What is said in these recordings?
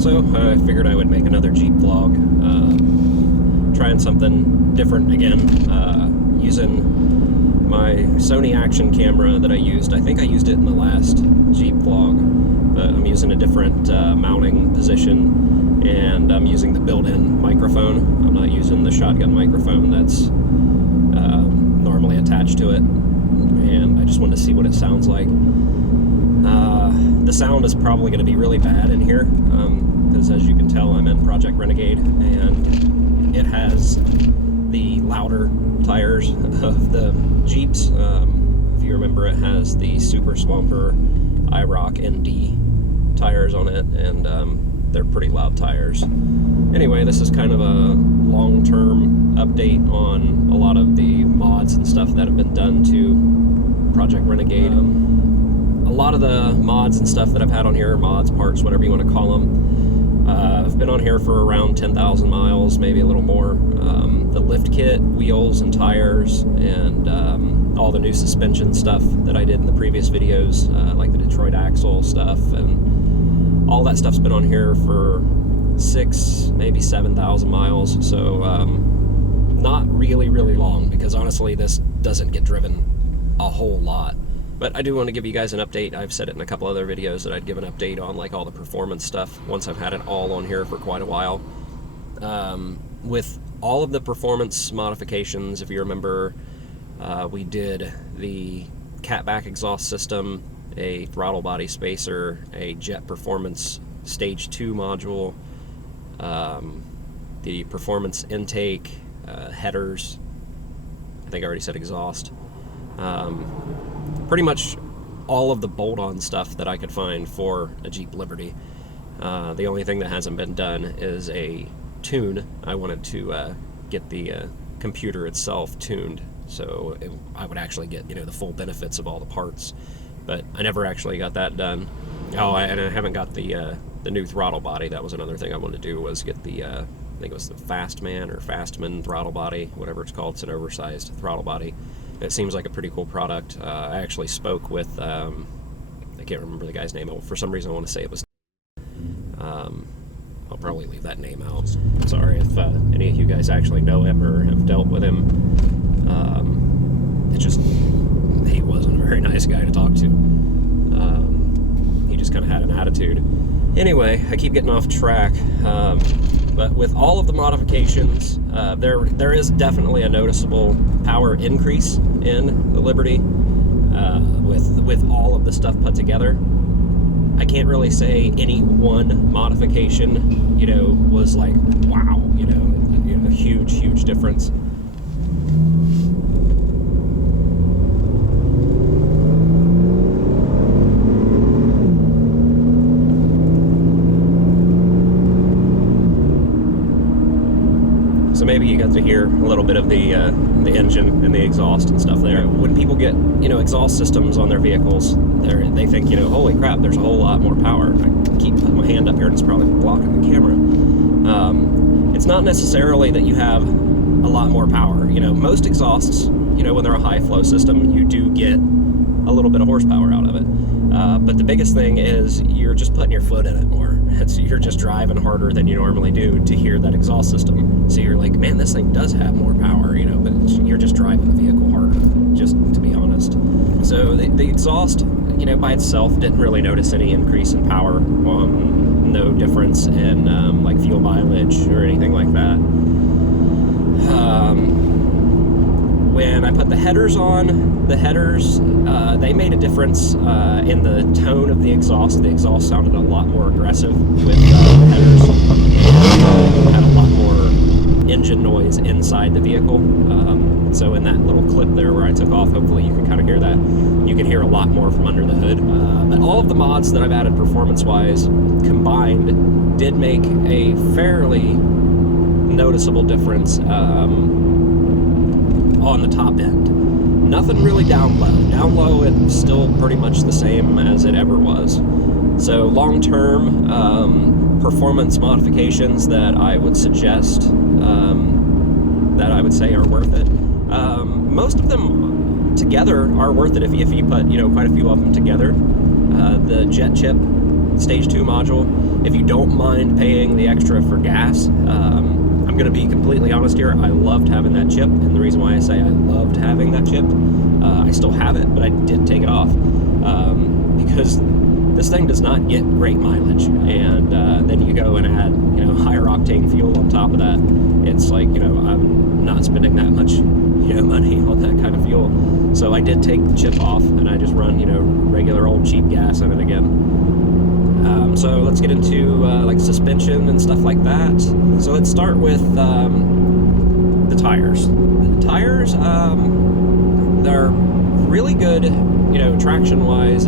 So I figured I would make another Jeep vlog, trying something different again, using my Sony Action camera that I used. I think I used it in the last Jeep vlog, but I'm using a different mounting position, and I'm using the built-in microphone. I'm not using the shotgun microphone that's normally attached to it, and I just wanted to see what it sounds like. The sound is probably going to be really bad in here, because as you can tell, I'm in Project Renegade, and it has the louder tires of the Jeeps. If you remember, it has the Super Swamper IROC ND tires on it, and they're pretty loud tires. Anyway, this is kind of a long-term update on a lot of the mods and stuff that have been done to Project Renegade. A lot of the mods and stuff that I've had on here, mods, parts, whatever you want to call them, I've been on here for around 10,000 miles, maybe a little more. The lift kit, wheels and tires, and all the new suspension stuff that I did in the previous videos, like the Detroit axle stuff, and all that stuff's been on here for 6,000, maybe 7,000 miles. So not really long, because honestly this doesn't get driven a whole lot. But I do want to give you guys an update. I've said it in a couple other videos that I'd give an update on like all the performance stuff once I've had it all on here for quite a while. With all of the performance modifications, if you remember, we did the catback exhaust system, a throttle body spacer, a jet performance stage 2 module, the performance intake, headers, I think I already said exhaust. Pretty much all of the bolt-on stuff that I could find for a Jeep Liberty. The only thing that hasn't been done is a tune. I wanted to get the computer itself tuned, so I would actually get, you know, the full benefits of all the parts. But I never actually got that done. Oh, and I haven't got the new throttle body. That was another thing I wanted to do, was get the I think it was the Fastman or Fastman throttle body, whatever it's called. It's an oversized throttle body. It seems like a pretty cool product. I actually spoke with, I can't remember the guy's name. For some reason I want to say it was, I'll probably leave that name out. Sorry if any of you guys actually know him or have dealt with him. It just, he wasn't a very nice guy to talk to. He just kind of had an attitude. Anyway, I keep getting off track. But with all of the modifications, there is definitely a noticeable power increase in the Liberty, with all of the stuff put together. I can't really say any one modification, you know, was like, wow, you know, a huge difference. So maybe you got to hear a little bit of the engine and the exhaust and stuff there. When people get, you know, exhaust systems on their vehicles, they think, you know, holy crap, there's a whole lot more power. I keep putting my hand up here and it's probably blocking the camera. It's not necessarily that you have a lot more power. You know, most exhausts, you know, when they're a high flow system, you do get a little bit of horsepower out of it. But the biggest thing is you're just putting your foot in it more. You're just driving harder than you normally do to hear that exhaust system. So you're like, man, this thing does have more power, you know, but you're just driving the vehicle harder, just to be honest. So the exhaust, you know, by itself didn't really notice any increase in power. No difference in like fuel mileage or anything like that. When I put the headers on, they made a difference in the tone of the exhaust. The exhaust sounded a lot more aggressive with the headers, and had a lot more engine noise inside the vehicle. So in that little clip there where I took off, hopefully you can kind of hear that. You can hear a lot more from under the hood. But all of the mods that I've added performance-wise combined did make a fairly noticeable difference on the top end. Nothing really down low. Down low, it's still pretty much the same as it ever was. So long-term performance modifications that I would suggest, that I would say are worth it. Most of them together are worth it if you put, you know, quite a few of them together. The jet chip stage 2 module. If you don't mind paying the extra for gas, I'm going to be completely honest here, I loved having that chip, and the reason why I say I loved having that chip, I still have it, but I did take it off, because this thing does not get great mileage, and then you go and add, you know, higher octane fuel on top of that. It's like, you know, I'm not spending that much, you know, money on that kind of fuel. So I did take the chip off, and I just run, you know, regular old cheap gas in it again. So let's get into like suspension and stuff like that. So let's start with the tires. The tires, they're really good, you know, traction-wise,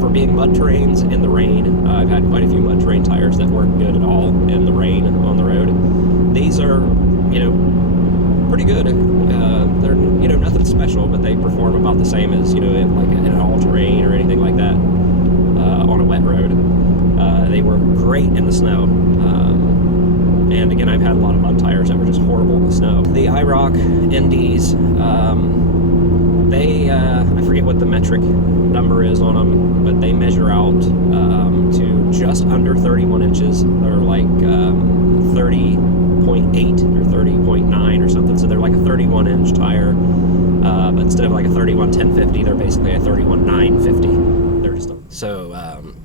for being mud terrains in the rain. I've had quite a few mud terrain tires that weren't good at all in the rain on the road. These are, you know, pretty good. They're, you know, nothing special, but they perform about the same as, you know, like in an all-terrain or anything like that on a wet road. They were great in the snow. And again, I've had a lot of mud tires that were just horrible in the snow. The IROC NDs, they, I forget what the metric number is on them, but they measure out to just under 31 inches. They're like 30.8 or 30.9 or something, so they're like a 31-inch tire, but instead of like a 31-1050, they're basically a 31-950. They're just so,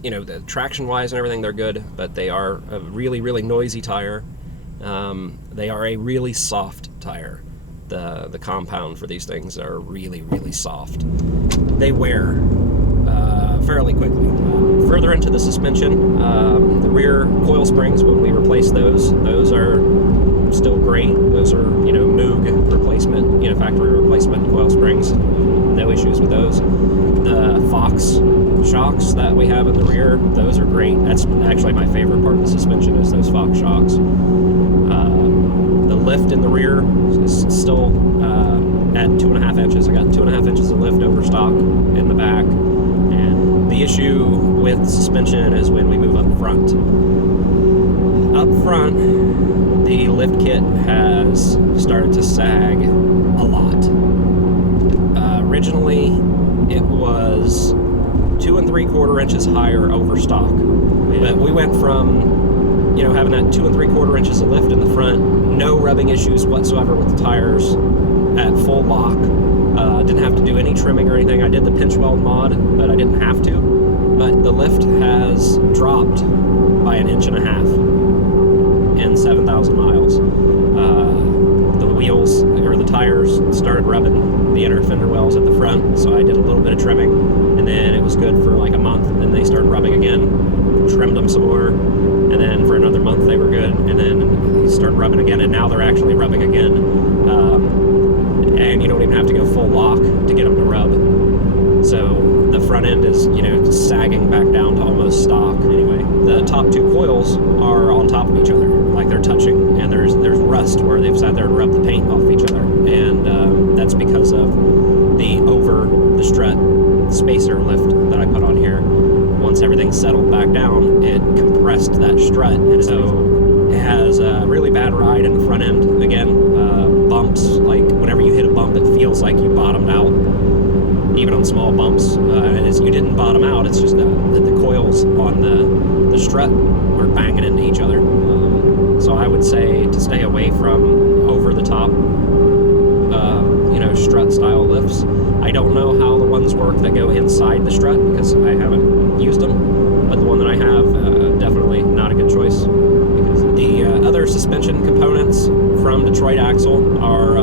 you know, the traction-wise and everything, they're good, but they are a really, really noisy tire. They are a really soft tire. The compound for these things are really, really soft. They wear fairly quickly. Further into the suspension, the rear coil springs, when we replace those are still great. Those are, you know, Moog replacement, you know, factory replacement coil springs. No issues with those. The Fox shocks that we have in the rear, those are great. That's actually my favorite part of the suspension, is those Fox shocks. The lift in the rear is still at 2.5 inches. I got 2.5 inches of lift over stock in the back. And the issue with suspension is when we move up front. Up front, the lift kit has started to sag a lot. Originally, it was 2 3/4 inches higher over stock, but we went from, you know, having that 2 3/4 inches of lift in the front, no rubbing issues whatsoever with the tires at full lock. Didn't have to do any trimming or anything. I did the pinch weld mod, but I didn't have to. But the lift has dropped by 1.5 inches in 7,000 miles. The wheels, or the tires, started rubbing the inner fender wells at the front, so I did a little bit of trimming, and then it was good for like a month, and then they started rubbing again, trimmed them some more, and then for another month they were good, and then they started rubbing again, and now they're actually rubbing again. And you don't even have to go full lock to get them to rub. So the front end is, you know, sagging back down to almost stock. Anyway, the top 2 coils are on top of each other, like they're touching, and there's rust where they've sat there and rubbed the paint off each other, and that's because of the over the strut spacer lift that I put on here. Once everything settled back down, it compressed that strut, and so it has a really bad ride in the front end. Again, bumps, like whenever you hit a bump, it feels like you bottomed out, even on small bumps. As you didn't bottom out, it's just that the coils on the strut are banging into each other. So I would say to stay away from over the top, you know, strut style lifts. I don't know how the ones work that go inside the strut, because I haven't used them, but the one that I have, definitely not a good choice. Because the other suspension components from Detroit Axle are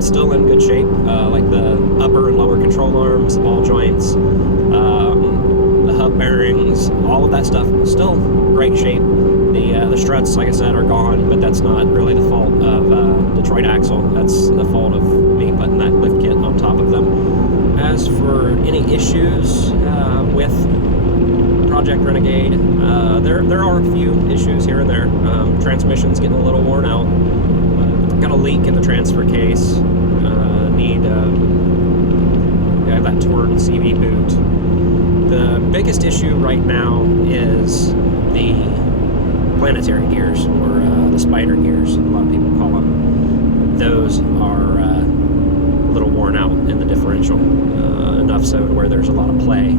still in good shape, like the upper and lower control arms, the ball joints, the hub bearings, all of that stuff still great shape. The struts, like I said, are gone, but that's not really the fault of Detroit Axle. That's the fault of me putting that lift kit on top of them. As for any issues with Project Renegade, there are a few issues here and there. Transmission's getting a little worn out. Got a leak in the transfer case. I have that torn CV boot. The biggest issue right now is the planetary gears, or the spider gears, a lot of people call them. Those are a little worn out in the differential, enough so to where there's a lot of play.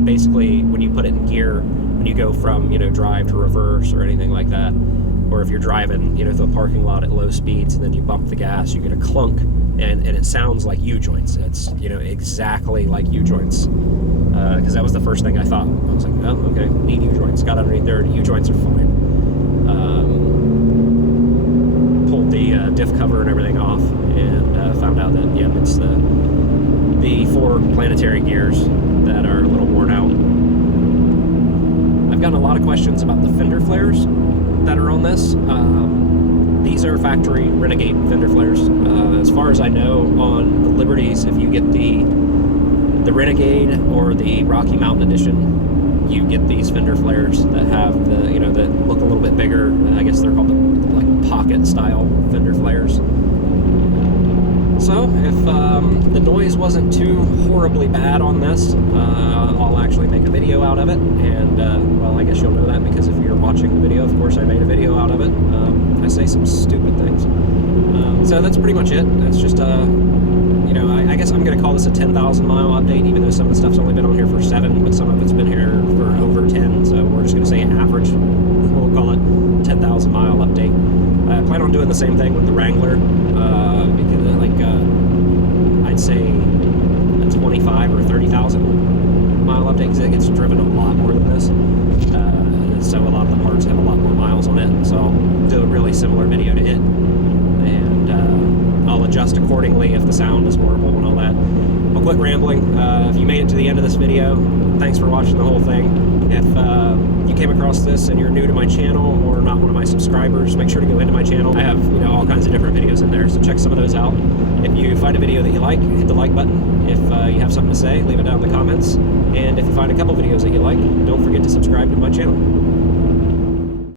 it basically, when you put it in gear, when you go from, drive to reverse or anything like that, or if you're driving, through a parking lot at low speeds and then you bump the gas, you get a clunk, and it sounds like U-joints. It's, exactly like U-joints. Because that was the first thing I thought. I was like, oh, okay, need U-joints. Got underneath there, U-joints are fine. Pulled the diff cover and everything off, and found out that, yep, it's the 4 planetary gears that are a little worn out. I've gotten a lot of questions about the fender flares that are on this. These are factory Renegade fender flares. As far as I know, on the Liberties, if you get the Renegade or the Rocky Mountain Edition, you get these fender flares that have the, that look a little bit bigger. I guess they're called the pocket style fender flares. So if the noise wasn't too horribly bad on this, I'll actually make a video out of it, and well, I guess you'll know that because if you're watching the video, of course I made a video out of it. I say some stupid things. So that's pretty much it. That's just I guess I'm going to call this a 10,000 mile update, even though some of the stuff's only been on here for 7, but some of it's been here for over 10, so we're just going to say average. We'll call it 10,000 mile update. I plan on doing the same thing with the Wrangler, because I'd say a 25 or 30,000 mile update, because it gets driven a lot more than this. So a lot of the parts have a lot more miles on it, so I'll do a really similar video to it, and I'll adjust accordingly if the sound is horrible and all that. I'll quit rambling. If you made it to the end of this video, thanks for watching the whole thing. If you came across this and you're new to my channel or not one of my subscribers, make sure to go into my channel. I have all kinds of different videos in there, so check some of those out. If you find a video that you like, hit the like button. If you have something to say, leave it down in the comments. And if you find a couple videos that you like, don't forget to subscribe to my channel.